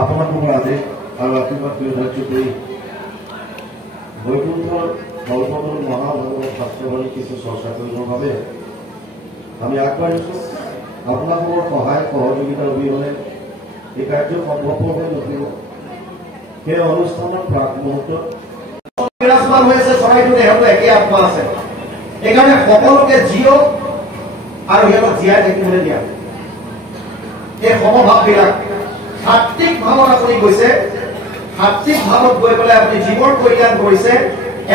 আপোনালোকৰ আদেশ আৰু আশীৰ্বাদ ধাৰ্য কৰি বৈকুণ্ঠৰ কল্পতৰু মহাভাগৱত শাস্ত্ৰবাণী কিছু চৰ্চা কৰিবৰ বাবে আমি আগবাঢ়িছোঁ। আপোনালোকৰ সহায় সহযোগিতাৰ অবিহনে এই কাৰ্য সম্ভৱপৰ হৈ নুঠিব। সেই অনুষ্ঠানৰ প্ৰাক মুহূৰ্তত বিৰাজমান হৈ আছে চৰাইটো দেহতো একে আত্মা আছে। সেইকাৰণে সকলোকে জীয়ক আৰু সিহঁতক জীয়াই থাকিবলৈ দিয়া। এই সমভাৱবিলাক সাত্বিক ভাৱত আপুনি গৈছে, সাত্বিক ভাৱত গৈ পেলাই আপুনি জীৱৰ কল্যাণ কৰিছে।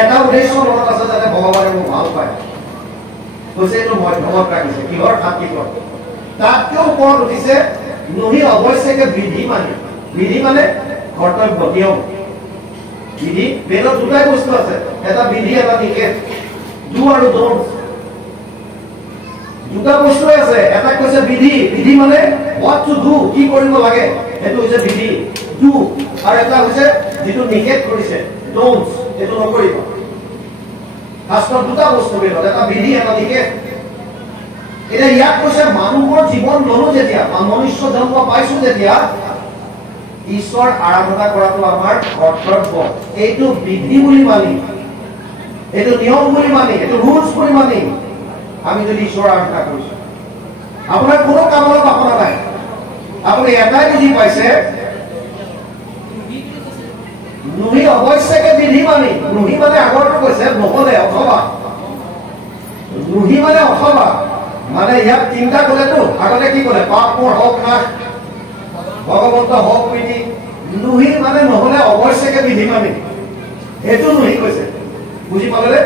এটা উদ্দেশ্য মনত আছে, যাতে ভগৱানে মোক ভাল পায়। কৈছে এইটো মধ্যমত ৰাখিছে। কিহৰ সাত্বিকত? তাতকেও ওপৰত উঠিছে নহি অৱশ্যকে বিধি মানে। বিধি মানে কৰ্তব্য, নিয়ম। বিধি বেদত দুটাই বস্তু আছে, এটা বিধি এটা নিষেধ। ডু আৰু ডোন্ট দুটা বস্তুৱে আছে। এটা কৈছে বিধি, বিধি মানে হোৱাট টু ডু, কি কৰিব লাগে, সেইটো হৈছে বিধি ডু। আৰু এটা হৈছে যিটো নিষেধ কৰিছে ডোন্ট, এইটো নকৰিব। শাস্ত্ৰত দুটা বস্তু বেদত, এটা বিধি এটা নিষেধ। এতিয়া ইয়াত কৈছে মানুহৰ জীৱন ললো যেতিয়া, মনুষ্য জন্ম পাইছো যেতিয়া, ঈশ্বৰ আৰাধনা কৰাটো আমাৰ কৰ্তব্য। এইটো বিধি বুলি মানি, এইটো নিয়ম বুলি মানি, এইটো ৰুলছ বুলি মানি আমি যদি ঈশ্বৰ আৰাধনা কৰিছো, আপোনাৰ কোনো কামৰ বাসনা নাই। আপুনি এটাই বুজি পাইছে, নুহি অৱশ্যকে বিধি মানি। নুহি মানে আগৰটো কৈছে নহলে অথবা, নুহি মানে অথবা, মানে ইয়াত তিনিটা কলেতো। আগতে কি কলে? পাপ মোৰ হক নাশ, ভগৱন্ত হক প্ৰীতি। নুহি মানে নহলে অৱশ্যকে বিধি মানি, সেইটো নুহি কৈছে। বুজি পালে?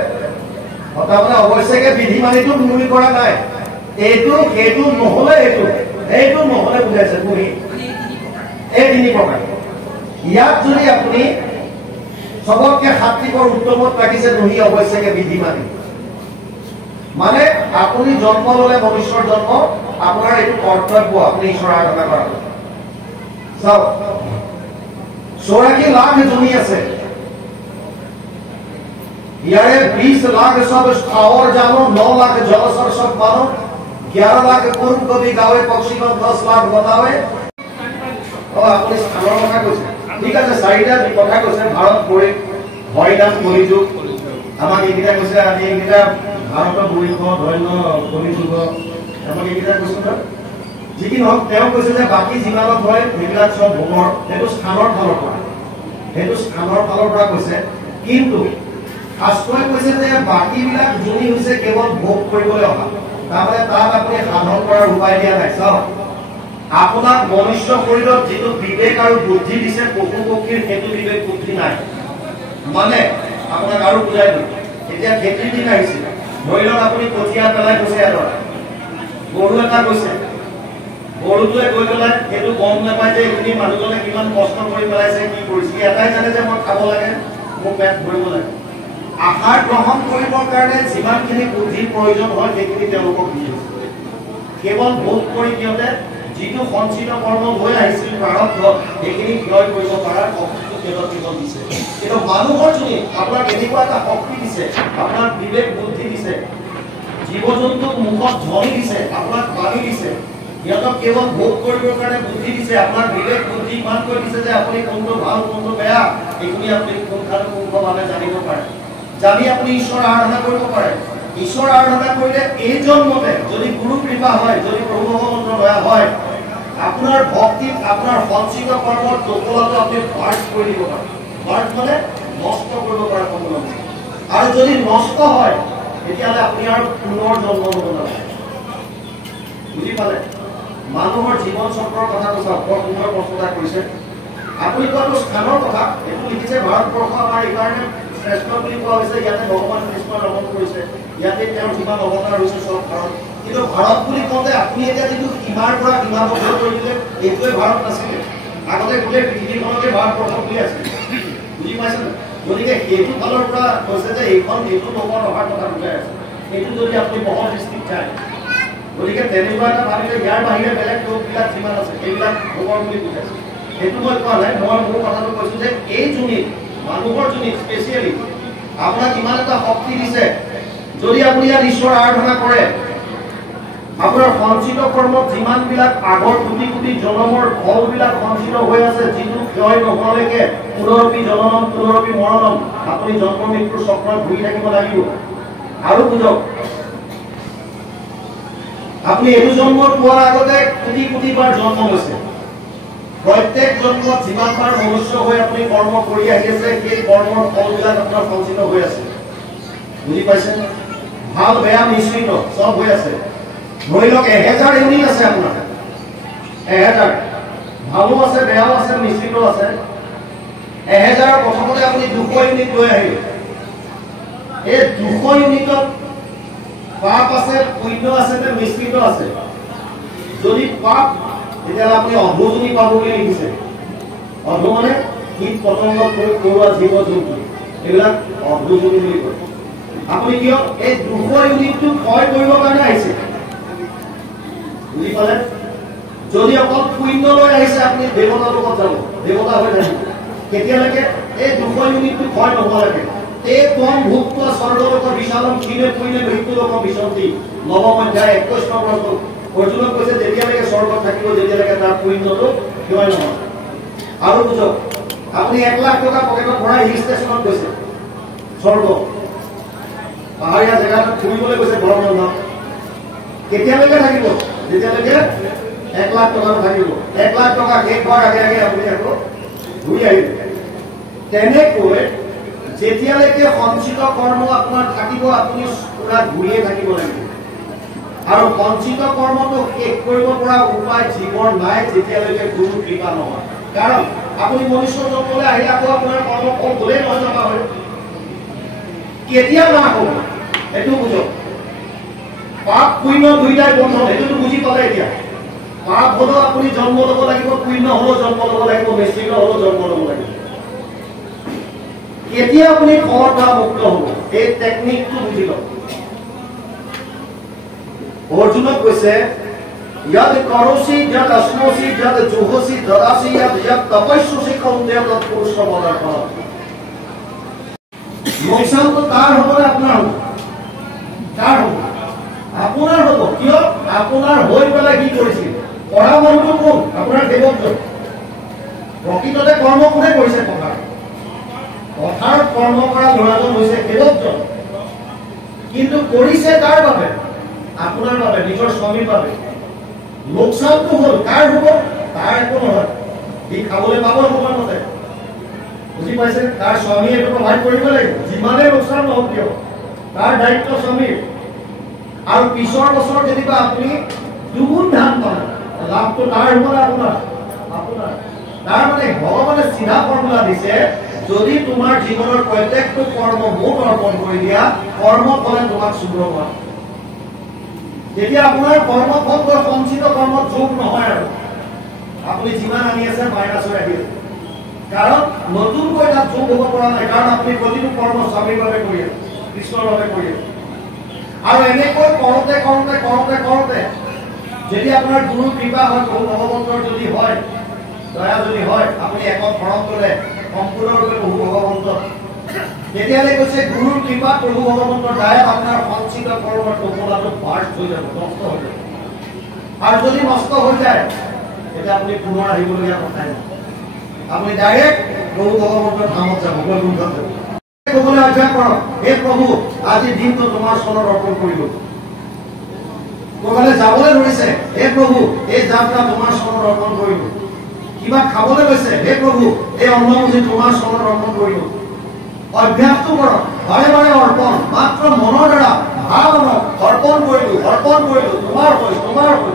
তাৰমানে অৱশ্যকে বিধি মানিটো নুহি কৰা নাই। এইটো সেইটো নহলে এইটো, এইটো নহলে বুজাইছে নুহি। এই তিনি প্ৰকাৰ। ইয়াত যদি আপুনি চবতকে সাত্বিকৰ উত্তমত ৰাখিছে নুহি অৱশ্যকে বিধি মানি, মানে আপুনি জন্ম ললে মনুষ্যৰ জন্ম, আপোনাৰ এইটো কৰ্তব্য আপুনি ঈশ্বৰ আৰাধনা কৰাটো। চাওক 84 লাখ জমি আছে, ইয়াৰে 20 লাখ সব স্থাৱৰ জানো, 9 লাখ জলচৰ সব মানো, 11 লাখ কোন কবি গাঁৱে পক্ষীগণ, 10 লাখ বতাৱে। আপুনি স্থানৰ কথা কৈছে, ঠিক আছে। 4টা কথা কৈছে, ভাৰত পৰি হৰিনাম কলিযুগ, আমাক এইকেইটা কৈছে। আজি এইকেইটা ভাৰতৰ বৈশ ধন্য কলিযুগ, আমাক এইকেইটা কৈছে ন। যি কি নহওক, তেওঁ কৈছে যে বাকী যিমানত হয় সেইবিলাক চব ভোগৰ, সেইটো স্থানৰ ফালৰ পৰা, সেইটো স্থানৰ ফালৰ পৰা কৈছে। কিন্তু শাস্ত্ৰই কৈছে যে বাকীবিলাক যোনি হৈছে কেৱল ভোগ কৰিবলৈ অহা। তাৰমানে তাত আপুনি সাধন কৰাৰ উপায় দিয়া নাই। চাওক, আপোনাক মনুষ্য শৰীৰত যিটো বিবেক আৰু বুদ্ধি দিছে, পশু পক্ষীৰ সেইটো বিবেক বুদ্ধি নাই। মানে আপোনাক আৰু বুজাই দিম। এতিয়া খেতিৰ দিন আহিছে, ধৰি লওক আপুনি কঠীয়া পেলাই গৈছে এডৰা, গৰু এটা গৈছে, গৰুটোৱে গৈ পেলাই সেইটো গম নাপায় যে এইখিনি মানুহজনে কিমান কষ্ট কৰি পেলাইছে, কি কৰিছে। এটাই জানে যে মই খাব লাগে, মোৰ পেট ভৰিব লাগে। আহাৰ গ্ৰহণ কৰিবৰ কাৰণে যিমানখিনি বুদ্ধিৰ প্ৰয়োজন হয় সেইখিনি তেওঁলোকক দিয়ে। কেৱল ভোগ কৰি সিহঁতে যিটো সঞ্চিত কৰ্ম হৈ আহিছিল প্ৰাৰব্ধ, সেইখিনি ক্ষয় কৰিব পৰাৰ শক্তিটো কেৱল কেৱল দিছে। কিন্তু মানুহৰ যদি আপোনাক এনেকুৱা এটা শক্তি দিছে, আপোনাক বিবেক বুদ্ধি দিছে, জীৱ জন্তুক মুখত ধ্বনি দিছে, আপোনাক বাণী দিছে, সিহঁতক কেৱল ভোগ কৰিবৰ কাৰণে বুদ্ধি দিছে, আপোনাক বিবেক বুদ্ধি ইমানকৈ দিছে যে আপুনি কোনটো ভাল কোনটো বেয়া এইখিনি আপুনি পুংখানুপুংখভাৱে জানিব পাৰে। জানি আপুনি ঈশ্বৰ আৰাধনা কৰিব পাৰে। ঈশ্বৰ আৰাধনা কৰিলে এই জন্মতে যদি গুৰু কৃপা হয়, যদি প্ৰভু ভগৱন্তৰ দয়া হয়, আপোনাৰ ভক্তিত আপোনাৰ সঞ্চিত কৰ্মৰ দোষলতা আপুনি বাৰ্ট কৰি দিব পাৰে। বাৰ্ট মানে নষ্ট কৰিব পাৰে সম্পূৰ্ণ। আৰু যদি নষ্ট হয় তেতিয়াহ'লে আপুনি আৰু পুনৰ জন্ম ল'ব নালাগে। বুজি পালে? মানুহৰ জীৱন চক্ৰৰ কথাটো চাওক, বৰ সুন্দৰ প্ৰশ্ন এটা কৰিছে। আপুনি কোৱাটো স্থানৰ কথা, এইটো লিখিছে ভাৰতবৰ্ষ আমাৰ এইকাৰণে শ্ৰেষ্ঠ বুলি কোৱা হৈছে। ইয়াতে ভগৱান কৃষ্ণ জন্ম কৰিছে, ইয়াতে তেওঁৰ যিমান অৱতাৰ হৈছে চব ভাৰত। কিন্তু ভাৰত বুলি কওঁতে আপুনি এতিয়া যিটো সীমাৰ পৰা সীমাবদ্ধ কৰি দিলে, এইটোৱে ভাৰত নাছিলে। আগতে গোটেই পৃথিৱীখনতে ভাৰতবৰ্ষ বুলি আছিল। বুজি পাইছে নে? গতিকে সেইটো ফালৰ পৰা কৈছে যে এইখন এইটো লগত অহাৰ কথা বুজাই আছে। এইটো যদি আপুনি বহল দৃষ্টিত যায়, গতিকে তেনেকুৱা এটা ভাবিলে ইয়াৰ বাহিৰে বেলেগ লোকবিলাক যিমান আছে সেইবিলাক ভোগৰ বুলি বুজাইছে। সেইটো মই কোৱা নাই, মই মোৰ কথাটো কৈছো যে এই যোনিত, মানুহৰ যোনিত স্পেচিয়েলি আপোনাক ইমান এটা শক্তি দিছে, যদি আপুনি ইয়াত ঈশ্বৰ আৰাধনা কৰে, আপোনাৰ সঞ্চিত কৰ্মত যিমানবিলাক আগৰ কোটি কোটি জনমৰ ফলবিলাক সঞ্চিত হৈ আছে, যিটো ক্ষয় নোহোৱালৈকে পুনৰপি জননম পুনৰপি মৰণম, আপুনি জন্ম মৃত্যুৰ চক্ৰত ঘূৰি থাকিব লাগিব। আৰু বুঝক, আপনি এইটো জন্ম পোৱাৰ আগতে কোটি কোটি বাৰ জন্ম লৈছে। প্ৰত্যেক জন্মত যিমানবাৰ মনুষ্য হৈ আপুনি কৰ্ম কৰি আহি আছে, সেই কৰ্মৰ ফলবিলাক আপোনাৰ সঞ্চিত হৈ আছে। বুজি পাইছে? ভাল বেয়া মিশ্ৰিত চব হৈ আছে। ধৰি লওক 1000 ইউনিট আছে আপোনাৰ, 1000 ভালো আছে বেয়াও আছে মিশ্ৰিত আছে। 1000 প্ৰথমতে আপুনি 200 ইউনিট লৈ আহিলে। এই 200 ইউনিটত পাপ আছে, পুণ্য আছে নে মিশ্ৰিত আছে? যদি পাপ, তেতিয়াহ'লে আপুনি অধোজনী পাব বুলি লিখিছে। অধো মানে কীট পতংগ কৰোৱা জীৱ জন্তু, এইবিলাক অধোজনী বুলি কয়। আপুনি কিয় এই 200 ইউনিটটো ক্ষয় কৰিবৰ কাৰণে আহিছে? বুজি পালে? যদি অকল পুণ্য লৈ আহিছে, আপুনি দেৱতা লোকত যাব, দেৱতা হৈ থাকিব। কেতিয়ালৈকে? এই 200 ইউনিটটো ক্ষয় নোহোৱালৈকে। এই কম ভুক্ত স্বৰ্গলোক বিশালম ক্ষীণে পুণ্যে মৃত্যুলোক বিশন্তি, নৱম অধ্যায় 21 নম্বৰ শ্লোক। অৰ্জুনক কৈছে যেতিয়ালৈকে স্বৰ্গত থাকিব, যেতিয়ালৈকে তাৰ পুণ্যটো ক্ষয় নহয়। আৰু বুঝক, আপুনি 1 লাখ টকা পকেটত ভৰাই হিল ষ্টেচনত গৈছে, স্বৰ্গ পাহাৰীয়া জেগাত ফুৰিবলৈ গৈছে গৰম বন্ধত। কেতিয়ালৈকে থাকিব? যেতিয়ালৈকে 1 লাখ টকা থাকিব। 1 লাখ টকা শেষ হোৱাৰ আগে আগে আপুনি আকৌ ঘূৰি আহিব। তেনেকৈ যেতিয়ালৈকে সঞ্চিত কৰ্ম আপোনাৰ থাকিব, আপুনি পুৰা ঘূৰিয়ে থাকিব লাগিব। আৰু সঞ্চিত কৰ্মটো শেষ কৰিব পৰা উপায় জীৱৰ নাই, যেতিয়ালৈকে গুৰু কৃপা নহয়। কাৰণ আপুনি মনুষ্য জন্মলৈ আহিলে আকৌ আপোনাৰ কৰ্ম ফল গলেই নহয় জমা হয়। কেতিয়া না হ'ব এইটো বুঝক। পাপ পুণ্য দুইটাই বন্ধন, এইটোতো বুজি পালে এতিয়া। পাপ হলেও আপুনি জন্ম ল'ব লাগিব, পুণ্য হলেও জন্ম ল'ব লাগিব, মিশ্ৰিত হলেও জন্ম ল'ব লাগিব। কেতিয়া আপুনি ফলৰ পৰা মুক্ত হ'ব, এই টেকনিকটো বুজি লওক। অৰ্জুনক কৈছে ইয়াত কৰসি যত অশ্মসি যত জুহসি দদাসি ইয়াত তপস্যসি কৌন্তেয় তৎপুৰুষ পদাৰ্থ। লোকচানটো তাৰ হ'ব নে আপোনাৰ হ'ব? তাৰ হ'ব, আপোনাৰ হ'ব। কিয়? আপোনাৰ হৈ পেলাই কি কৰিছিল? কৰা মানুহটো কোন? আপোনাৰ দেৱত্ব। প্ৰকৃততে কৰ্ম কোনে কৰিছে? পথাৰত কৰ্ম কৰা ল'ৰাজন হৈছে দেৱত্ব। কিন্তু কৰিছে কাৰ বাবে? আপোনাৰ বাবে, নিজৰ স্বামীৰ বাবে। লোকচানটো হ'ল কাৰ হ'ব? তাৰ একো নহয়, সি খাবলৈ পাব সময়মতে। বুজি পাইছে? তাৰ স্বামীয়ে এইটো প্ৰভাইড কৰিব লাগিব, যিমানেই লোকচান নহওক কিয়। তাৰ দায়িত্ব স্বামীৰ। আৰু পিছৰ বছৰ যেনিবা আপুনি দুগুণ ধান পালে, লাভটো তাৰ হ'ব নে আপোনাৰ? আপোনাৰ। তাৰ মানে ভগৱানে চিধা ফৰ্মুলা দিছে, যদি তোমাৰ জীৱনৰ প্ৰত্যেকটো কৰ্ম মোক অৰ্পণ কৰি দিয়া, কৰ্ম ফলে তোমাক চুব হোৱা। যেতিয়া আপোনাৰ কৰ্মফল সঞ্চিত কৰ্মত যোগ নহয়, আৰু আপুনি যিমান আনি আছে মাইনাছ হৈ আহি আছে। কাৰণ নতুনকৈ তাত যোগ হ'ব পৰা নাই, কাৰণ আপুনি প্ৰতিটো কৰ্ম স্বামীৰ বাবে কৰি আছে, কৃষ্ণৰ বাবে কৰি আছে। আৰু এনেকৈ কৰোঁতে কৰোঁতে কৰোঁতে কৰোঁতে যদি আপোনাৰ গুৰু কৃপা হয়, প্ৰভু ভগৱন্তৰ যদি হয়, দয়া যদি হয়, আপুনি একত শৰণ ল'লে সম্পূৰ্ণৰূপে প্ৰভু ভগৱন্ত, তেতিয়ালৈ কৈছে গুৰুৰ কৃপা প্ৰভু ভগৱন্তৰ দয়াত আপোনাৰ সঞ্চিত কৰ্মৰ টোপোলাটো বাৰ্ষ্ট হৈ যাব, নষ্ট হৈ যাব। আৰু যদি নষ্ট হৈ যায়, তেতিয়া আপুনি পুনৰ আহিবলগীয়া কথাই নাই। আপুনি ডাইৰেক্ট প্ৰভু ভগৱন্তৰ ধামত যাব, বৈকুণ্ঠত যাব। ক'বলৈ অভ্যাস কৰক, হে প্ৰভু আজি দিনটো তোমাৰ চৰণত অৰ্পণ কৰিলো। ক'ৰবালৈ যাবলৈ ধৰিছে, হে প্ৰভু এই যাত্ৰা তোমাৰ চৰণত অৰ্পণ কৰিলো। কিবা খাবলৈ গৈছে, হে প্ৰভু এই অন্নমুঠি তোমাৰ চৰণত অৰ্পণ কৰিলো। অভ্যাসটো কৰক, বাৰে বাৰে অৰ্পণ, মাত্ৰ মনৰ দ্বাৰা ভাৱ অৰ্পণ কৰিলো, তোমাৰ হৈ, তোমাৰ হৈ।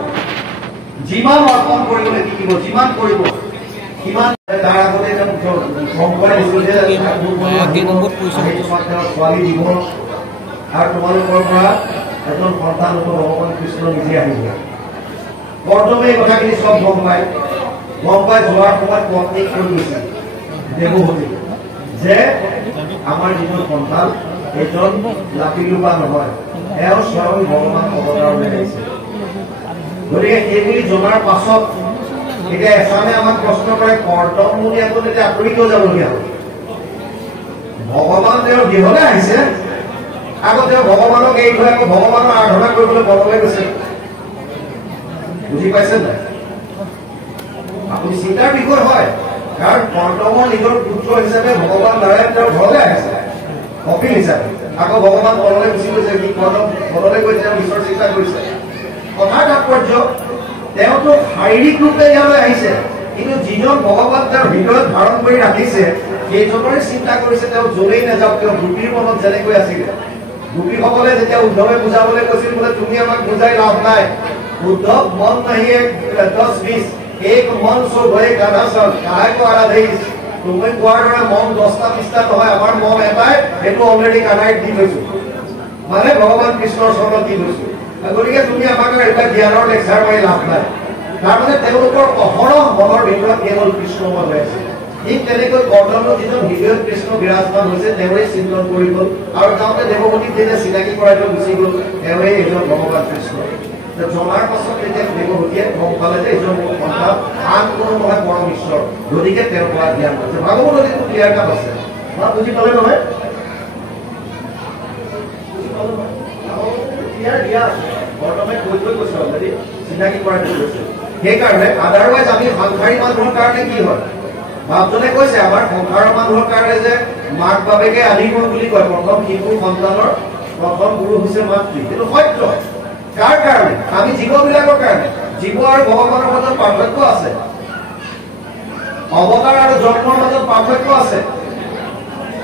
যিমান অৰ্পণ কৰিবলৈ শিকিব, যিমান কৰিব, সিমান তাৰ আগতে ছোৱালী দিব। আৰু তোমালোকৰ পৰা এজন সন্তান হ'ব, ভগৱান কৃষ্ণ নিজে আহিব। বৰ্তমান এই কথাখিনি চব গম পাই যোৱাৰ সময়ত পত্নীক কৈ গৈছে দেৱহতী যে আমাৰ যিজন সন্তান এইজন লাপিলোপা নহয়, এওঁ স্বয়ং ভগৱান অৱতাৰলৈ আহিছে। গতিকে সেইবুলি জনাৰ পাছত এতিয়া এচামে আমাক প্ৰশ্ন কৰে, কৰ্তম মুনি আকৌ তেতিয়া আঁতৰি লৈ যাবলগীয়া হ'ল। ভগৱান তেওঁৰ গৃহলৈ আহিছে, আকৌ তেওঁ ভগৱানক এই ধৰে আকৌ ভগৱানৰ আৰাধনা কৰিবলৈ বনলৈ গৈছে। বুঝি পাইছে নাই আপুনি চিন্তাৰ বিষয় হয় কাৰণ কৰ্তমৰ নিজৰ পুত্ৰ হিচাপে ভগৱান নাৰায়ণ তেওঁৰ ঘৰলৈ আহিছে কপিল হিচাপে আকৌ ভগৱান তললৈ গুচি গৈছে কি কৰ্তম তললৈ গৈ তেওঁ ঈশ্বৰ চিন্তা কৰিছে কথাৰ তাৎপৰ্য তেওঁতো শাৰীৰিক ৰূপে ইয়ালৈ আহিছে কিন্তু যিজন ভগৱান তেওঁৰ হৃদয়ত ধাৰণ কৰি ৰাখিছে সেইজনৰে চিন্তা কৰিছে তেওঁ য'লেই নাযাওক তেওঁ গোপীৰ মনত যেনেকৈ আছিলে গোপীসকলে যেতিয়া উদ্ধৱে বুজাবলৈ কৈছিল বোলে তুমি আমাক বুজাই লাভ নাই উদ্ধৱ মন নাহি 10-20 এক মন সব হয়ে গাধা সব কাহে কো আৰাধেইছ তুমি কোৱাৰ দৰে মন 10টা-20টা নহয় আমাৰ মন এটাই সেইটো অলৰেডি কানাইত দি থৈছো মানে ভগৱান কৃষ্ণৰ চৰণত দি থৈছো গতিকে তুমি আমাক এইবিলাক জ্ঞানৰ লেকচাৰ মাৰি লাভ নাই তাৰমানে তেওঁলোকৰ অহৰহ মনৰ ভিতৰত কেৱল কৃষ্ণময় হৈ আছে ঠিক তেনেকৈ কৰ্তনৰ যিজন হৃদয়ত কৃষ্ণ বিৰাজমান হৈছে তেওঁৰে চিন্তন কৰি গ'ল আৰু যাওঁতে দেৱভূতিক যেতিয়া চিনাকি কৰাই লৈ গুচি গ'ল তেওঁৰে এজন ভগৱান কৃষ্ণ জনাৰ পাছত তেতিয়া দেৱভূতিয়ে গম পালে যে এইজন সন্তান আন কোনো নহয় পৰম ঈশ্বৰ গতিকে তেওঁৰ পৰা জ্ঞান পাইছে ভাগৱতত এইটো ক্লিয়াৰ কাট আছে বুজি পালে নহয় বৰ্তমানে কৈ কৈছে অলৰেডি চিনাকি কৰাই থৈ গৈছে সেইকাৰণে আদাৰৱাইজ আমি সাংসাৰিক মানুহৰ কাৰণে কি হয় বাপজনে কৈছে আমাৰ সংসাৰৰ মানুহৰ কাৰণে যে মাক বাপেকে আদি গুৰু বুলি কয় প্ৰথম শিশুৰ সন্তানৰ প্ৰথম গুৰু হৈছে মাতৃ এইটো সত্য কাৰ কাৰণে আমি জীৱবিলাকৰ কাৰণে জীৱ আৰু ভগৱানৰ মাজত পাৰ্থক্য আছে অৱতাৰ আৰু জন্মৰ মাজত পাৰ্থক্য আছে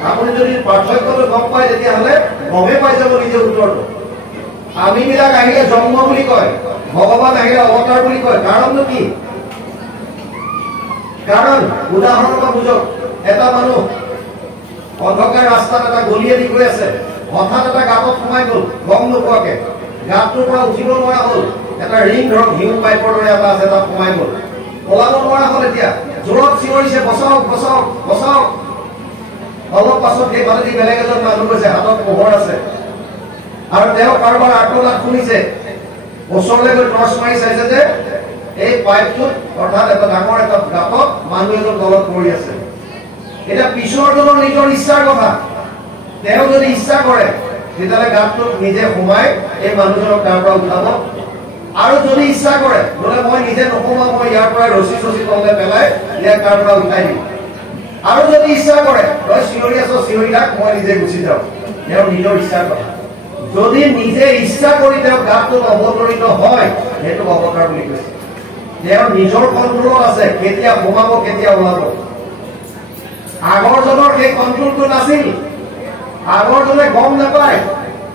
আপুনি যদি পাৰ্থক্যটো গম পায় তেতিয়াহ'লে গমেই পাই যাব নিজে উত্তৰটো আমিবিলাক আহিলে জন্ম বুলি কয় ভগৱান আহিলে অৱতাৰ বুলি কয় কাৰণটো কি কাৰণ উদাহৰণ এটা বুজক এটা মানুহ অন্ধকাৰ ৰাস্তাত এটা গলিয়েদি গৈ আছে হঠাৎ এটা গাঁতত সোমাই গ'ল গম নোপোৱাকে গাঁতটোৰ পৰা উঠিব নোৱাৰা হ'ল এটা ৰিং ধৰক হিউ পাইপৰ দৰে এটা আছে তাত সোমাই গ'ল পলাব নোৱাৰা হ'ল এতিয়া জোৰত চিঞৰিছে বচাওক বচাওক বচাওক অলপ পাছত সেই বাটেদি বেলেগ এজন মানুহ গৈছে হাতত পোহৰ আছে আৰু তেওঁ কাৰোবাৰ আৰ্তনাদ শুনিছে ওচৰলৈ গৈ টৰ্চ মাৰি চাইছে যে এই পাইপটোত অৰ্থাৎ এটা ডাঙৰ এটা গাঁতত মানুহ এজন তলত পৰি আছে এটা পিছৰজনৰ নিজৰ ইচ্ছাৰ কথা তেওঁ যদি ইচ্ছা কৰে তেতিয়াহ'লে গাঁতটোত নিজে সোমাই এই মানুহজনক তাৰ পৰা উঠাব আৰু যদি ইচ্ছা কৰে বোলে মই নিজে নোসোমাওঁ মই ইয়াৰ পৰা ৰছী তললৈ পেলাই ইয়াক তাৰ পৰা উঠাই দিম আৰু যদি ইচ্ছা কৰে তই চিঞৰি আছ চিঞৰি থাক মই নিজে গুচি যাওঁ তেওঁৰ নিজৰ ইচ্ছাৰ কথা যদি নিজে ইচ্ছা কৰি তেওঁ গাঁতটোত অৱতৰিত হয় সেইটো অৱতাৰ বুলি কৈছে তেওঁৰ নিজৰ কণ্ট্ৰলত আছে কেতিয়া সোমাব কেতিয়া ওলাব আগৰজনৰ সেই কণ্ট্ৰলটো নাছিল আগৰজনে গম নাপায়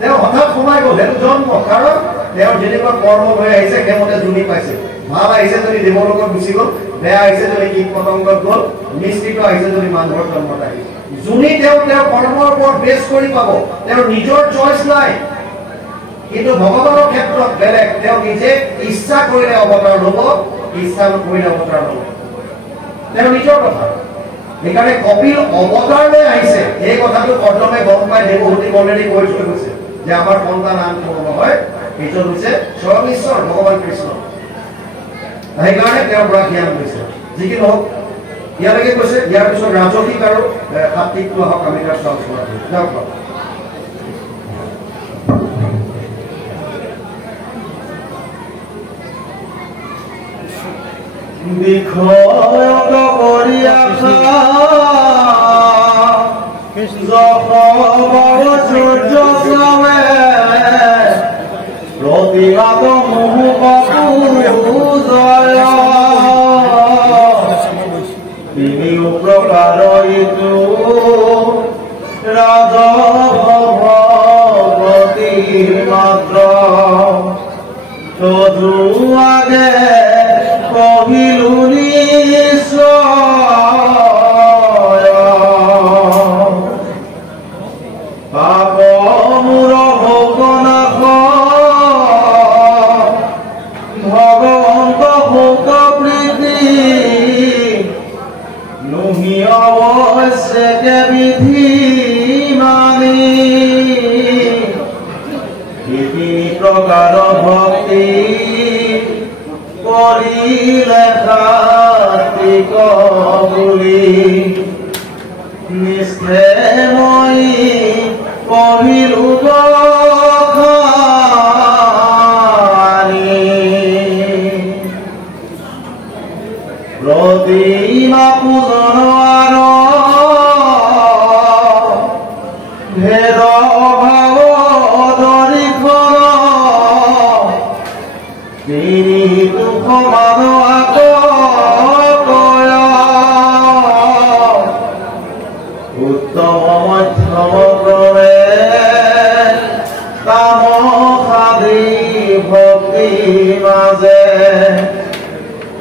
তেওঁ হঠাৎ সোমাই গ'ল সেইটো জন্ম কাৰণ তেওঁৰ যেনেকুৱা কৰ্ম হৈ আহিছে সেইমতে জুনি পাইছে ভাল আহিছে যদি দেৱলোকত গুচি গ'ল বেয়া আহিছে যদি কীট পতংগত গ'ল মিশ্ৰিত আহিছে যদি মানুহৰ জন্মত আহিছে জুনি তেওঁ কৰ্মৰ ওপৰত বেছ কৰি পাব তেওঁৰ নিজৰ চইচ নাই কিন্তু ভগৱানৰ ক্ষেত্ৰত বেলেগ তেওঁ নিজে ইচ্ছা কৰিলে অৱতাৰ ল'ব ইচ্ছা নকৰিলে অৱতাৰ ল'ব তেওঁৰ নিজৰ কথা সেইকাৰণে কপিল অৱতাৰ লৈ আহিছে এই কথাটো কৰ্তমে গম পাই দেৱভূতিক অলৰেডি কৈ থৈ গৈছে যে আমাৰ সন্তান আন কোনো নহয় এইজন হৈছে স্বয়ং ঈশ্বৰ ভগৱান কৃষ্ণ সেইকাৰণে তেওঁৰ পৰা জ্ঞান লৈছে যি কি নহওক ইয়ালৈকে কৈছে ইয়াৰ পিছত ৰাজসিক আৰু সাত্বিকটো আহক আমি তাৰ চাওঁ যাওক বিষয়ত কৰি আছা সূৰ্য চাৱে প্ৰতিবাদ মুহূৰ্তটো জয় তিনিও প্ৰকাৰ ইটো ৰাজভগৱতী মাত্ৰ তদু আগে কহিলু নিশ্চয় পাপ মূৰ ভোগনাশ ভগৱন্ত ভোগ প্ৰীতি নুহি অৱশ্যে বিধি মানি তিনি প্ৰকাৰ ভক্তি কৰিলে কাৰ্তিক বুলি নিষ্ঠে মই পঢ়িলো ভেদ অভাব দৰিদ্ৰ তিনি দুখ মান উত্তম মধ্যম ক্ৰমে তামসাদি ভক্তি মাজে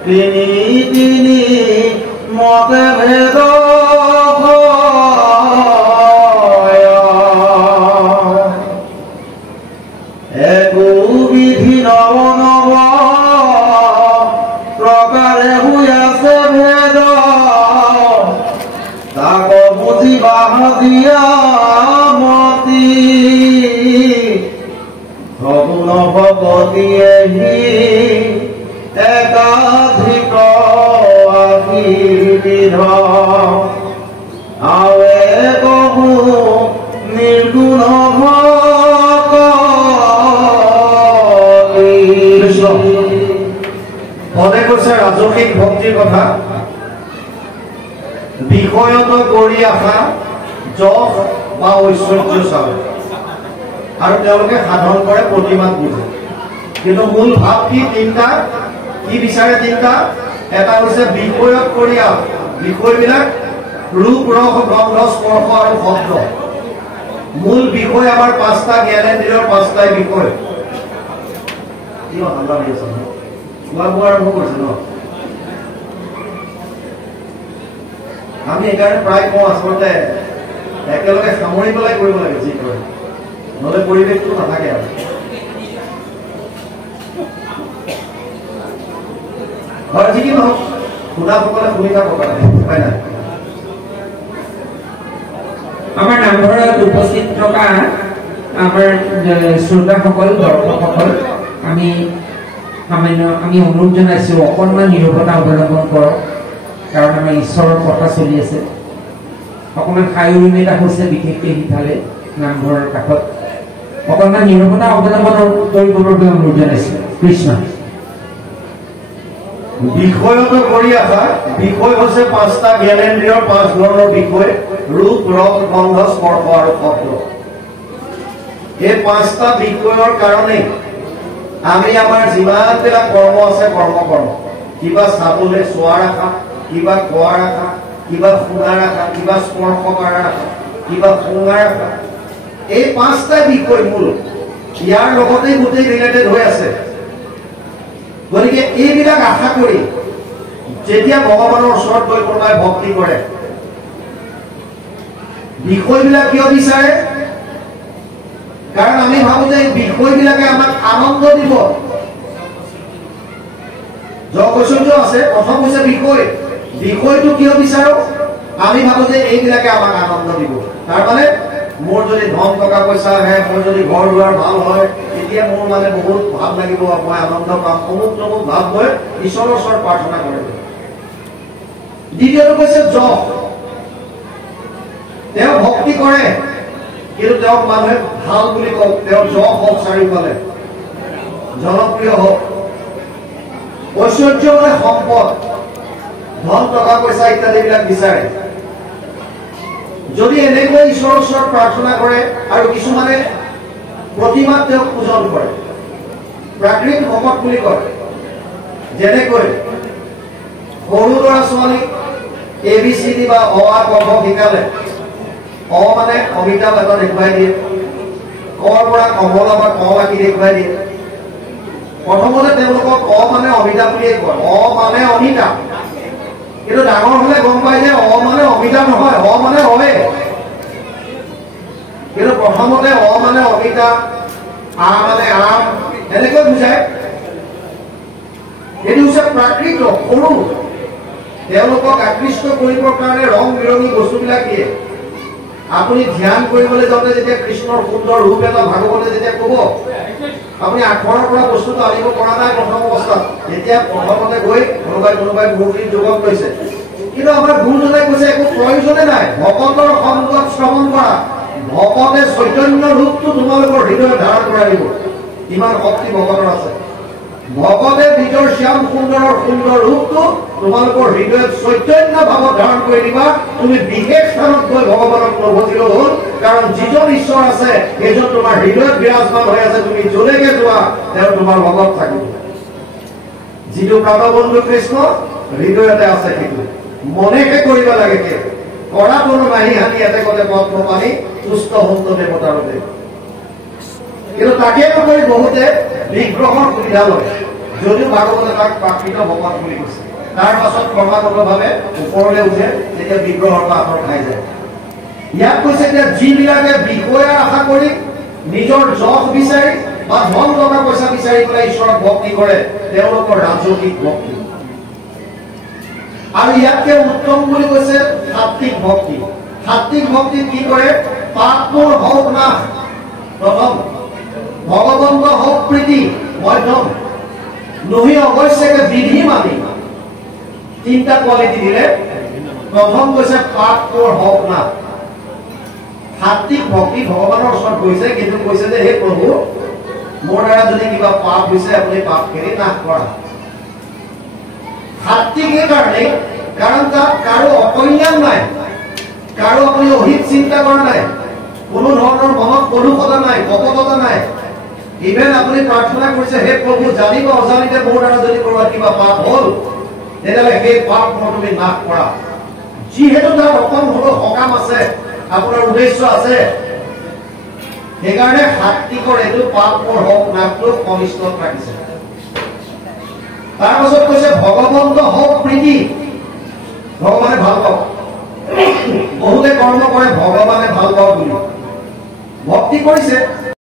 তিনি তিনি মতে ভেদ একো বিধি নব নব প্ৰকাৰে হৈ আছে ভেদ তাক বুজিবা দিয়া মতি সগুণ ভকতিয়েহি একাধিক আশীৰ্বিধ আৱে বহু নিৰ্গুণ পদে কৈছে ৰাজসিক ভক্তিৰ কথা বিষয়ত কৰি আশা যশ বা ঐশ্বৰ্য চায় আৰু তেওঁলোকে সাধন কৰে প্ৰতিমাত বুজে কিন্তু মূল ভাৱ কি তিনিটা কি বিচাৰে তিনিটা এটা হৈছে বিষয়ত কৰি বিষয়বিলাক ৰূপ ৰস গন্ধ স্পৰ্শ আৰু শব্দ মূল বিষয় আমাৰ পাঁচটা জ্ঞানেন্দ্ৰিয়ৰ পাঁচটাই বিষয় খোৱা বোৱা আৰম্ভ কৰিছে ন আমি সেইকাৰণে প্ৰায় কওঁ আচলতে একেলগে সামৰি পেলাই কৰিব লাগে যি কৰে নহলে পৰিৱেশটো নাথাকে আৰু হয় যি কি নহওক শুনাসকলে শুনি থাকক উপায় নাই আমাৰ নামঘৰত উপস্থিত থকা আমাৰ শ্ৰোতাসকল দৰ্শকসকল আমি অনুৰোধ জনাইছো অকণমান নীৰৱতা অৱলম্বন কৰক কাৰণ আমাৰ ঈশ্বৰৰ কথা চলি আছে অকণমান খাই উৰুমিতা হৈছে বিশেষকৈ সিফালে নামঘৰৰ কাষত অকণমান নীৰৱতা অৱলম্বন কৰিবৰ বাবে অনুৰোধ জনাইছো কৃষ্ণ বিষয়ত কৰি আশা বিষয় হৈছে পাঁচটা জ্ঞানেন্দ্ৰিয়ৰ পাঁচ ধৰণৰ বিষয় ৰূপ ৰস গন্ধ স্পৰ্শ আৰু শব্দ এই পাঁচটা বিষয়ৰ কাৰণেই আমি আমাৰ যিমানবিলাক কৰ্ম আছে কৰ্ম কিবা চাবলৈ চোৱাৰ আশা কিবা খোৱাৰ আশা কিবা শুনাৰ আশা কিবা স্পৰ্শ কৰাৰ আশা কিবা শুনাৰ আশা এই পাঁচটা বিষয় মূল ইয়াৰ লগতেই গোটেই ৰিলেটেড হৈ আছে গতিকে এইবিলাক আশা কৰি যেতিয়া ভগৱানৰ ওচৰত গৈ কোনোবাই ভক্তি কৰে বিষয়বিলাক কিয় বিচাৰে কাৰণ আমি ভাবো যে বিষয়বিলাকে আমাক আনন্দ দিব যশ ঐশ্বৰ্য আছে প্ৰথম হৈছে বিষয়টো কিয় বিচাৰো আমি ভাবো যে এইবিলাকে আমাক আনন্দ দিব তাৰমানে মোৰ যদি ধন টকা পইচা আহে মোৰ যদি ঘৰ দুৱাৰ ভাল হয় তেতিয়া মোৰ মানে বহুত ভাল লাগিব মই আনন্দ পাম অমুক তমুক ভাৱ লৈ ঈশ্বৰৰ ওচৰত প্ৰাৰ্থনা কৰে দ্বিতীয়টো কৈছে যশ তেওঁ ভক্তি কৰে কিন্তু তেওঁক মানুহে ভাল বুলি কওক তেওঁ যশ হওক চাৰিওফালে জনপ্ৰিয় হওক ঐশ্বৰ্য মানে সম্পদ ধন টকা পইচা ইত্যাদিবিলাক বিচাৰে যদি এনেকৈ ঈশ্বৰৰ ওচৰত প্ৰাৰ্থনা কৰে আৰু কিছুমানে প্ৰতিমাত তেওঁক পূজন কৰে প্ৰাকৃত ভকত বুলি কয় যেনেকৈ সৰু ল'ৰা ছোৱালীক ABCD বা অ আ ক খ শিকালে অ মানে অমিতাভ এটা দেখুৱাই দিয়ে কৰ পৰা কমলা বা ক আঁকি দেখুৱাই দিয়ে প্ৰথমতে তেওঁলোকক অ মানে অমিতাভ বুলিয়ে কয় অ মানে অমিতা কিন্তু ডাঙৰ হলে গম পাই যে অ মানে অমিতা নহয় অ মানে অয়ে কিন্তু প্ৰথমতে অ মানে অমিতা আ মানে আম এনেকৈ বুজায় এইটো হৈছে প্ৰাকৃত সৰু তেওঁলোকক আকৃষ্ট কৰিবৰ কাৰণে ৰং বিৰঙী বস্তুবিলাক দিয়ে আপুনি ধ্যান কৰিবলৈ যাওঁতে যেতিয়া কৃষ্ণৰ সুন্দৰ ৰূপ এটা ভাগৱতে যেতিয়া কব আপুনি আখৰৰ পৰা বস্তুটো আনিব পৰা নাই প্ৰথম অৱস্থাত যেতিয়া প্ৰথমতে গৈ কোনোবাই মূৰ্তিৰ যোগত লৈছে কিন্তু আমাৰ গুৰুজনাই কৈছে একো প্ৰয়োজনে নাই ভকতৰ সংগত শ্ৰৱণ কৰা ভকতে চৈতন্য ৰূপটো তোমালোকৰ হৃদয়ত ধাৰণ কৰাই দিব ইমান শক্তি ভকতৰ আছে ভকতে নিজৰ শ্যাম সুন্দৰৰ সুন্দৰ ৰূপটো তোমালোকৰ হৃদয়ত চৈতন্য ভাৱত ধাৰণ কৰি দিবা। তুমি বিশেষ স্থানত গৈ ভগৱানক নভজিল হ'ল, কাৰণ যিজন ঈশ্বৰ আছে সেইজন তোমাৰ হৃদয়ত বিৰাজমান হৈ আছে। তুমি যলৈকে যোৱা তেওঁ তোমাৰ লগত থাকিব। যিটো প্ৰাণবন্ধু কৃষ্ণ হৃদয়তে আছে, সেইটো মনেহে কৰিব লাগে। সেইটো কৰা কোনো নাহি হানি এতে কলে পথ পানী সুস্থ সুন্দৰ দেৱতাৰতে। কিন্তু তাকে নকৰি বহুতে বিগ্ৰহৰ সুবিধা লয়, যদিও ভাগৱতে তাক প্ৰাকৃত ভগৱান বুলি কৈছে। তাৰ পাছত ক্ৰমাগতভাৱে ওপৰলৈ উঠে, তেতিয়া বিগ্ৰহৰ পৰা আঁতৰ খাই যায়। ইয়াত কৈছে যে যিবিলাকে বিষয়া আশা কৰি নিজৰ যশ বিচাৰি বা ধন টকা পইচা বিচাৰি পেলাই ঈশ্বৰক ভক্তি কৰে, তেওঁলোকৰ ৰাজসিক ভক্তি। আৰু ইয়াতকে উত্তম বুলি কৈছে সাত্বিক ভক্তি। সাত্বিক ভক্তি কি কৰে? পাপৰ হওক নাশ প্ৰথম, ভগৱন্ত হওক প্ৰীতি মধ্যম, নহি অৱশ্যকে বিধি মানি। তিনিটা কোৱালিটি দিলে। প্ৰথম কৈছে পাপৰ হওক নাশ। সাত্বিক ভক্তি ভগৱানৰ ওচৰত গৈছে, কিন্তু কৈছে যে হে প্ৰভু, মোৰ দ্বাৰা যদি কিবা পাপ হৈছে আপুনি পাপখিনি নাশ কৰা। সাত্বিক এই কাৰণে, কাৰণ তাত কাৰো অকল্যাণ নাই, কাৰো আপুনি অহিত চিন্তা কৰা নাই, কোনো ধৰণৰ মনত কলুষতা নাই, কপটতা নাই। ইভেন আপুনি প্ৰাৰ্থনা কৰিছে হে প্ৰভু, জানিব অজানিতে মোৰ দ্বাৰা যদি কৰবাত কিবা পাপ হ'ল, তেতিয়াহ'লে সেই পাপ তুমি নাশ কৰা। যিহেতু তাত অকণ হলেও সকাম আছে, আপোনাৰ উদ্দেশ্য আছে, সেইকাৰণে সাত্বিকৰ এইটো পাপৰ হওক নাশটো কনিষ্ঠত ৰাখিছে। তাৰ পাছত কৈছে ভগৱন্ত হওক প্ৰীতি, ভগৱানে ভাল পাওক। বহুতে কৰ্ম কৰে ভগৱানে ভাল পাওক বুলি ভক্তি কৰিছে,